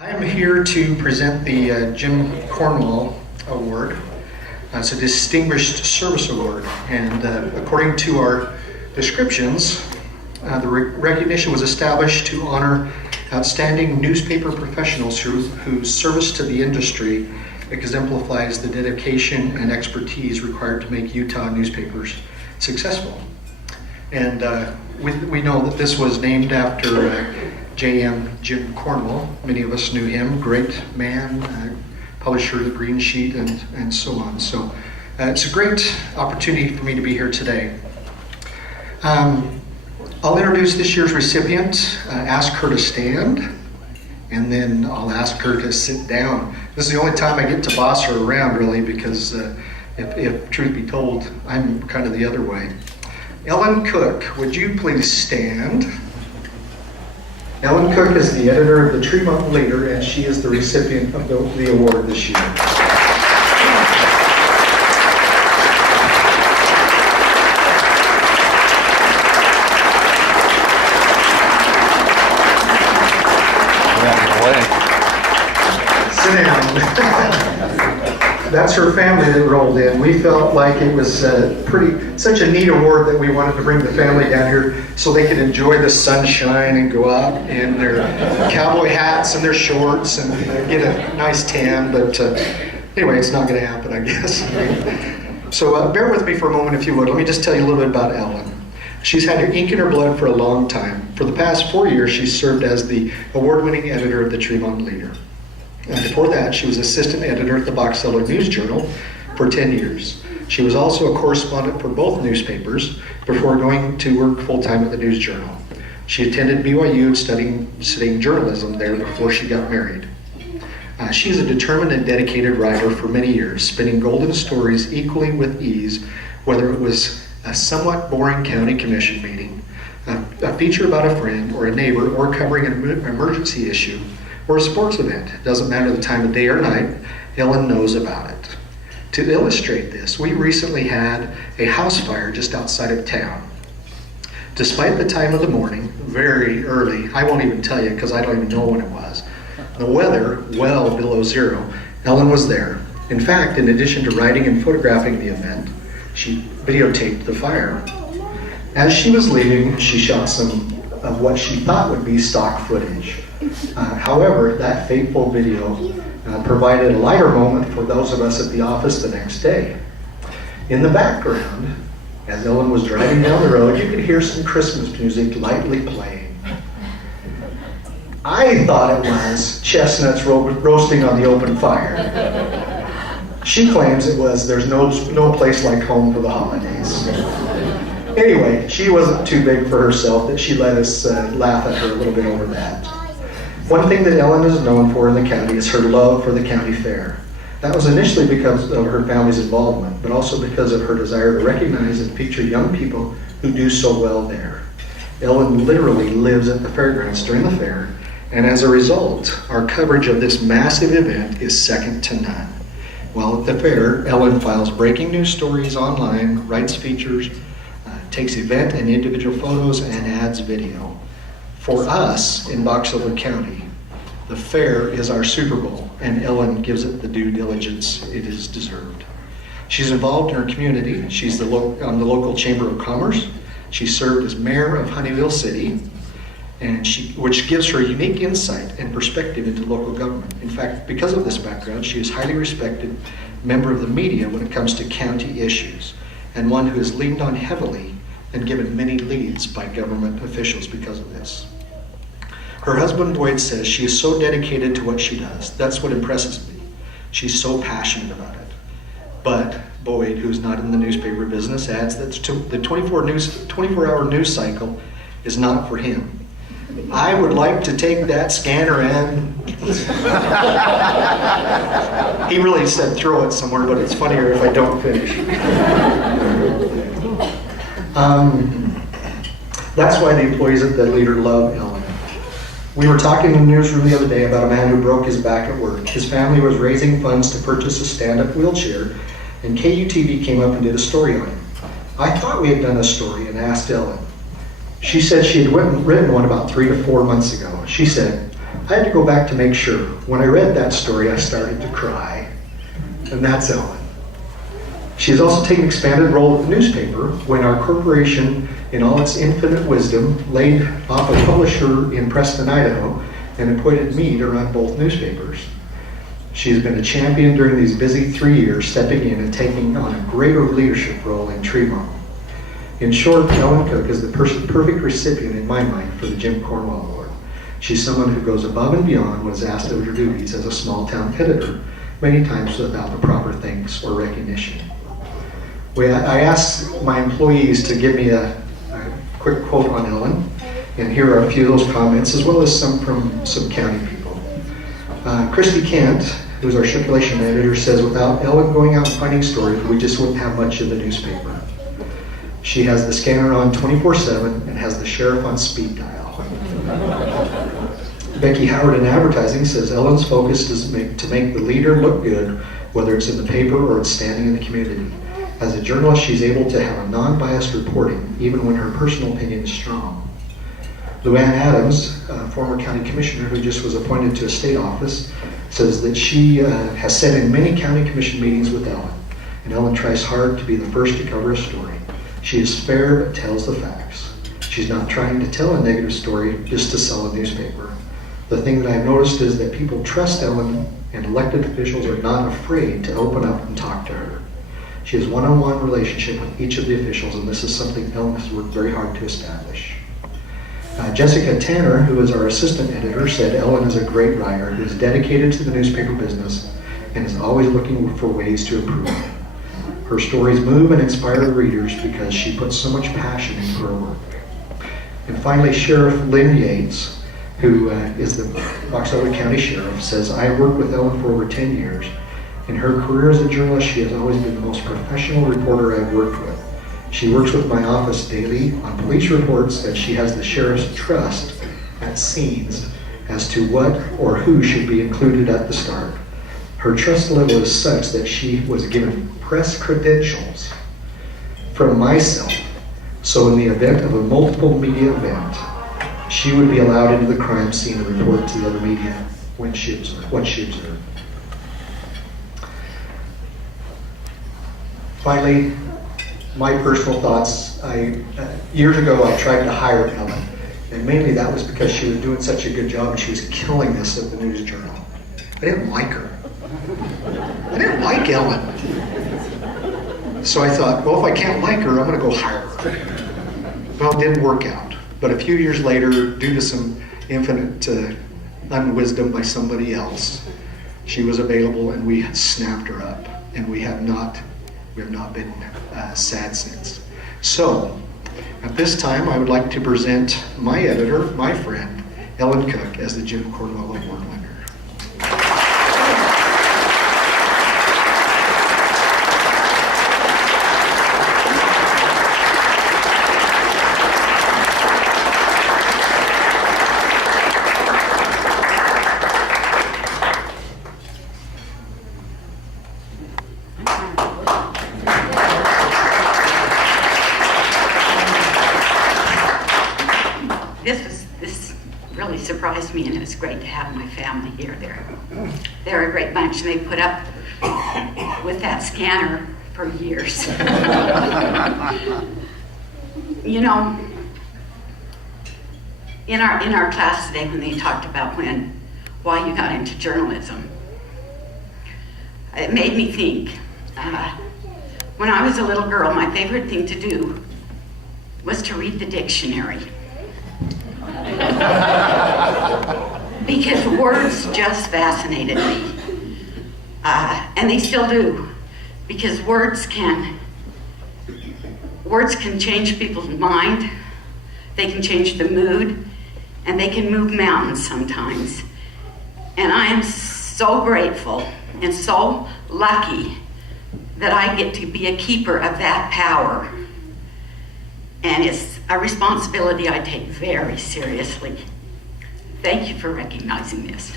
I am here to present the Jim Cornwall Award. It's a Distinguished Service Award, and according to our descriptions, the recognition was established to honor outstanding newspaper professionals whose service to the industry exemplifies the dedication and expertise required to make Utah newspapers successful. And we know that this was named after Jim Cornwall. Many of us knew him, great man, publisher of the Green Sheet and so on. So it's a great opportunity for me to be here today. I'll introduce this year's recipient, ask her to stand, and then I'll ask her to sit down. This is the only time I get to boss her around, really, because if truth be told, I'm kind of the other way. Ellen Cook, would you please stand? Ellen Cook is the editor of the Tremonton Leader, and she is the recipient of the award this year. Sit down. That's her family that rolled in. We felt like it was such a neat award that we wanted to bring the family down here so they could enjoy the sunshine and go out in their cowboy hats and their shorts and get a nice tan. But anyway, it's not going to happen, I guess. So bear with me for a moment, if you would. Let me just tell you a little bit about Ellen. She's had her ink in her blood for a long time. For the past 4 years, she's served as the award-winning editor of the Tremonton Leader. And before that, she was assistant editor at the Box Elder News Journal for 10 years. She was also a correspondent for both newspapers before going to work full-time at the News Journal. She attended BYU studying journalism there before she got married. She's a determined and dedicated writer for many years, spinning golden stories equally with ease, whether it was a somewhat boring county commission meeting, a feature about a friend or a neighbor, or covering an emergency issue, or a sports event. It doesn't matter the time of day or night, Ellen knows about it. To illustrate this, we recently had a house fire just outside of town. Despite the time of the morning, very early, I won't even tell you because I don't even know when it was, the weather well below zero, Ellen was there. In fact, in addition to writing and photographing the event, she videotaped the fire. As she was leaving, she shot some of what she thought would be stock footage. However, that fateful video provided a lighter moment for those of us at the office the next day. In the background, as Ellen was driving down the road, you could hear some Christmas music lightly playing. I thought it was chestnuts roasting on the open fire. She claims it was "There's no place like home for the holidays." Anyway, she wasn't too big for herself that she let us laugh at her a little bit over that. One thing that Ellen is known for in the county is her love for the county fair. That was initially because of her family's involvement, but also because of her desire to recognize and feature young people who do so well there. Ellen literally lives at the fairgrounds during the fair, and as a result, our coverage of this massive event is second to none. While at the fair, Ellen files breaking news stories online, writes features, takes event and individual photos, and adds video. For us in Box Elder County, the fair is our Super Bowl, and Ellen gives it the due diligence it is deserved. She's involved in her community. She's on the local Chamber of Commerce. She served as mayor of Honeyville City, which gives her unique insight and perspective into local government. In fact, because of this background, she is a highly respected member of the media when it comes to county issues, and one who is leaned on heavily and given many leads by government officials because of this. Her husband Boyd says she is so dedicated to what she does. That's what impresses me. She's so passionate about it. But Boyd, who's not in the newspaper business, adds that the 24-hour news cycle is not for him. I would like to take that scanner and... He really said throw it somewhere, but it's funnier if I don't finish. That's why the employees at the Leader love Ellen. We were talking in the newsroom the other day about a man who broke his back at work. His family was raising funds to purchase a stand-up wheelchair, and KUTV came up and did a story on him. I thought we had done a story and asked Ellen. She said she had written one about 3 to 4 months ago. She said, I had to go back to make sure. When I read that story, I started to cry. And that's Ellen. She has also taken an expanded role at the newspaper when our corporation, in all its infinite wisdom, laid off a publisher in Preston, Idaho, and appointed me to run both newspapers. She has been a champion during these busy 3 years, stepping in and taking on a greater leadership role in Tremonton. In short, Ellen Cook is the perfect recipient in my mind for the Jim Cornwell Award. She's someone who goes above and beyond what is asked of her duties as a small-town editor, many times without the proper thanks or recognition. I asked my employees to give me a quick quote on Ellen, and here are a few of those comments, as well as some from some county people. Christy Kent, who's our circulation editor, says, without Ellen going out and finding stories, we just wouldn't have much of the newspaper. She has the scanner on 24/7 and has the sheriff on speed dial. Becky Howard in advertising says Ellen's focus is to make the leader look good, whether it's in the paper or it's standing in the community. As a journalist, she's able to have a non-biased reporting, even when her personal opinion is strong. Luann Adams, former county commissioner who just was appointed to a state office, says that she has sat in many county commission meetings with Ellen, and Ellen tries hard to be the first to cover a story. She is fair but tells the facts. She's not trying to tell a negative story just to sell a newspaper. The thing that I've noticed is that people trust Ellen, and elected officials are not afraid to open up and talk to her. She has one-on-one relationship with each of the officials, and this is something Ellen has worked very hard to establish. Jessica Tanner, who is our assistant editor, said Ellen is a great writer who is dedicated to the newspaper business and is always looking for ways to improve. Her stories move and inspire readers because she puts so much passion into her work. And finally, Sheriff Lynn Yates, who is the Box Elder County Sheriff, says, I worked with Ellen for over 10 years. In her career as a journalist, she has always been the most professional reporter I've worked with. She works with my office daily on police reports that she has the sheriff's trust at scenes as to what or who should be included at the start. Her trust level is such that she was given press credentials from myself, so in the event of a multiple media event, she would be allowed into the crime scene and report to the other media what she observed. Finally, my personal thoughts. Years ago, I tried to hire Ellen, and mainly that was because she was doing such a good job and she was killing this at the News Journal. I didn't like her. I didn't like Ellen. So I thought, well, if I can't like her, I'm going to go hire her. Well, it didn't work out. But a few years later, due to some infinite unwisdom by somebody else, she was available and we snapped her up. And we have not been sad since. So, at this time, I would like to present my editor, my friend, Ellen Cook, as the Jim Cornwell Award winner. This really surprised me, and it was great to have my family here. They're a great bunch, and they put up with that scanner for years. You know, in our class today, when they talked about why you got into journalism, it made me think. When I was a little girl, my favorite thing to do was to read the dictionary. Because words just fascinated me. And they still do. Because words can change people's mind, they can change the mood, and they can move mountains sometimes. And I am so grateful and so lucky that I get to be a keeper of that power. And it's a responsibility I take very seriously. Thank you for recognizing this.